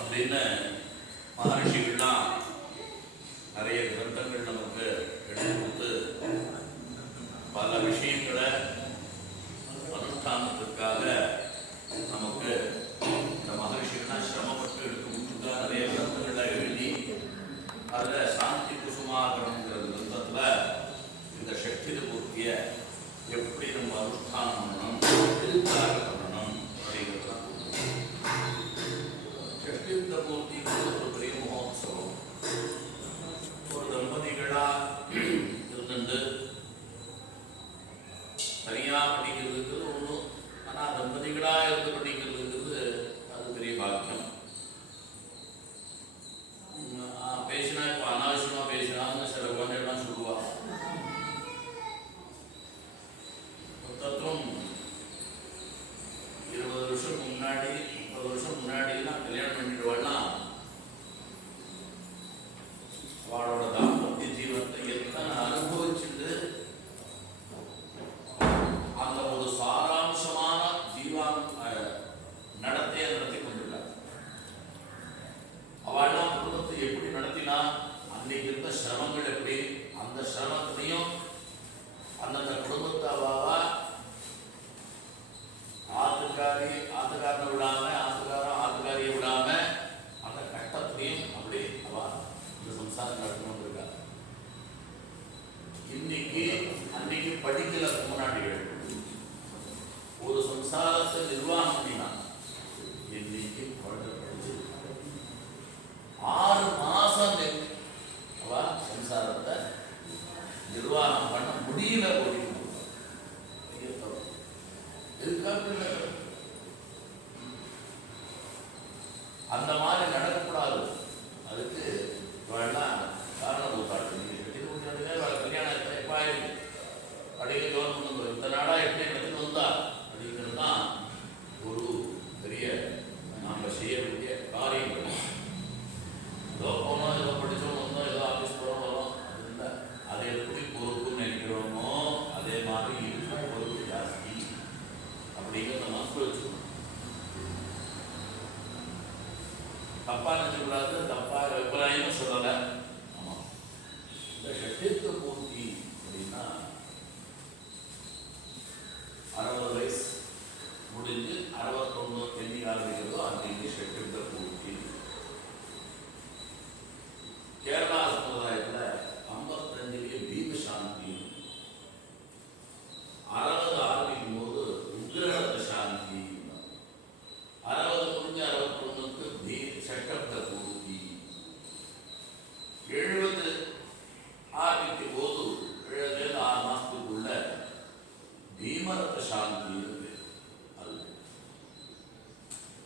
அப்படின்னு மகர்ஷிகள்லாம் நிறைய கிரந்தங்கள் நமக்கு எடுத்து கொடுத்து பல விஷயங்களை அனுஷ்டானத்திற்காக நமக்கு இந்த மகர்ஷிகள்லாம் சிரமப்பட்டு எடுத்து கொடுத்துருக்கா. நிறைய கிரந்தங்களை எழுதி அதில் சாந்தி குசுமாகரம்ங்கிற கிரந்தத்தில் இந்த சக்தி பூர்த்தியை எப்படி நம்ம அனுஷ்டானம் பண்ணணும், எதுக்காக பண்ணணும் அப்படிங்கிறதுலாம் சக்தியுக்த பூர்த்திங்கிறது ஒரு பெரிய மகோத்சவம். ஒரு தம்பதிகளாக இருந்துட்டு தனியாக படிக்கிறதுங்கிறது ஒன்றும், ஆனால் தம்பதிகளாக இருந்து படிக்கிறதுங்கிறது அது பெரிய பாக்கியம். பேசினா இப்போ அனாவசியமாக பேசினான்னு சில குழந்தைகள்லாம் சொல்லுவாங்க. மொத்தத்தும் 20 வருஷம் முன்னாடி 30 வருஷம் முன்னாடிலாம் கல்யாணம் பண்ணிடுவாள்னா அவளோட தாம்பத்திய ஜீவனத்தை எத்தனை அனுபவிச்சுட்டு அந்த ஒரு சாராம்சமான நடத்தையை நடத்தி கொண்டிருக்கார். அவள்லாம் குடும்பத்தை எப்படி நடத்தினா, அன்னைக்கு இருந்த சிரமங்கள் எப்படி, அந்த சிரமத்திலையும் அந்தந்த குடும்பத்தை அவாவா ஆத்துக்காரனை விடாம, ஆத்துக்காரியை விடாம அந்த கட்டத்திலையும் அப்படி அவா இந்த சம்சாரம் நடத்தணும் இருக்கா. அன்னைக்கு படிக்கல முன்னாடிகள் ஒரு சம்சாரத்தை நிர்வாகம் பண்ணினா, இன்னைக்கு குழந்தை படிச்சு 6 மாசம் அவ சம்சாரத்தை நிர்வாகம் பண்ண முடியல. அந்த மாதிரி நடக்கக்கூடாது. அதுக்கு காரணம் கல்யாணம் எப்ப ஆயிருக்கு அப்படியே கவர்மெண்ட் இந்த நாடா எப்படி நடத்திட்டு வந்தா அப்படிங்கிறது தான் ஒரு பெரிய நாம செய்ய வேண்டிய காரியங்கள். ஏதோ போனோம், ஏதோ படித்தோம், வந்தோம், ஏதோ ஆஃபீஸ் போகிறோம், வரோம், அது இல்லை. அதை எப்படி பொறுப்புன்னு நினைக்கிறோமோ அதே மாதிரி இருக்கும் பொறுப்பு ஜாஸ்தி அப்படிங்கிறத மனசில் வச்சுக்கணும். தப்பா நினைக்கக்கூடாது, தப்பா அபிப்பிராயமும் சொல்லலை. ஆமாம், இந்த ஷட்யத்துவ பூர்த்தி அப்படின்னா 60 வயசு முடிஞ்சு 61 என்னைக்கு ஆரம்பிக்கிறதோ அன்றைக்கு ஷட்யத்துவ பூர்த்தி. கேரளா சமுதாயத்தில் 55 பீமசாந்தி, 60 ஆரம்பிக்கும் போது உக்ரஹத சாந்தி, 60 முடிஞ்சு 61க்கு சட்டப்த பூர்த்தி, 70 ஆரம்பிக்கும் போது 7 6 மாசத்துக்குள்ள பீமரத சாந்தி இருக்கு.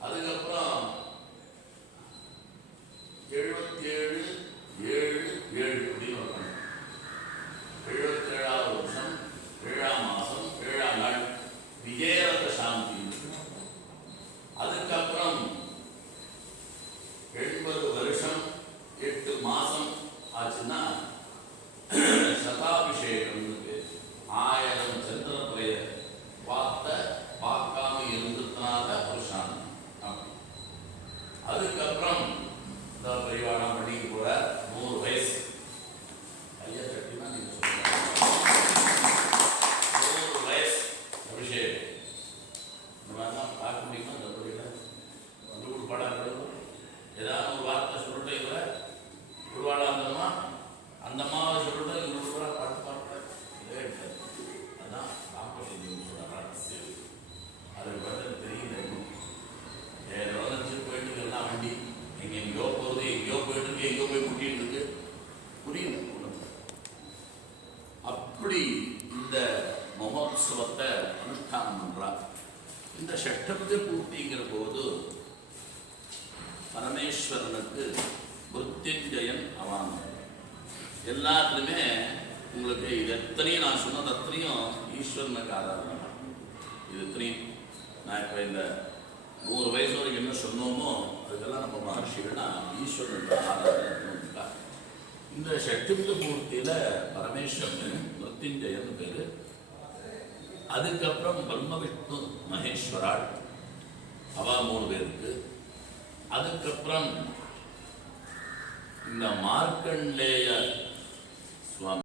அதுக்கப்புறம் 77 7 7 அப்படின்னு ஒரு 77ஆவது வருஷம் 7ஆம் மாசம் 7ஆம் நாள் விஜயரத சாந்தி. அதுக்கப்புறம் 80 வருஷம் 8 மாசம் ஆச்சுன்னா சதாபிஷேகம். 1000 சந்திரபுரைய பார்க்காம இருந்ததுனால ஒரு சாந்தி. அதுக்கப்புறம் இந்த பரிவாரம் பண்ணிக்கு போற 100 வயசு ஐயா கட்டினா நீங்க சொல்லுங்க 100 வயசு அபிஷேகம். இந்த மாதிரிலாம் பார்க்க முடியுமா? இந்த முறையில் வந்து ஒரு படம் ஏதாவது ஒரு வார்த்தை சொல்லிட்டு இல்லை உருவாளாந்தமா அந்த அம்மாவை சொல்லிட்டு இன்னொரு பாட்டு பாட்டு இதே எடுத்தாரு. அதுதான் ராமகிருஷ்ணன் சொல்கிறார். அது வந்து தெரியல. ஏதோ போயிட்டு எல்லாம் வண்டி எங்கேயோ போகுது, எங்கேயோ போயிட்டு இருக்கு, எங்கேயோ போய் கூட்டிகிட்டு இருக்கு, புரியல. அப்படி இந்த மகோத்சவத்தை அனுஷ்டானம் பண்றார். இந்த ஷஷ்டபதி பூர்த்திங்கிற போது பரமேஸ்வரனுக்கு மிருத்யுஞ்சயன் அவன். எல்லாத்துலையுமே உங்களுக்கு இது எத்தனையும் நான் சொன்னது அத்தனையும் ஈஸ்வரனுக்கு ஆராதனை. இது எத்தனையும் நான் இப்போ இந்த 100 வயசு வரைக்கும் என்ன சொன்னோமோ அதுக்கெல்லாம் நம்ம மகர்ஷிகள்னா ஈஸ்வரனுக்கு ஆராதனை. இந்த ஷட்புத பூர்த்தியில் பரமேஸ்வரன் மிருத்யுஞ்சயன் பேர். அதுக்கப்புறம் பிரம்ம விஷ்ணு மகேஸ்வராள் அவா 3 பேர். அதுக்கப்புறம் இந்த மார்க்கண்டேய சுவாமி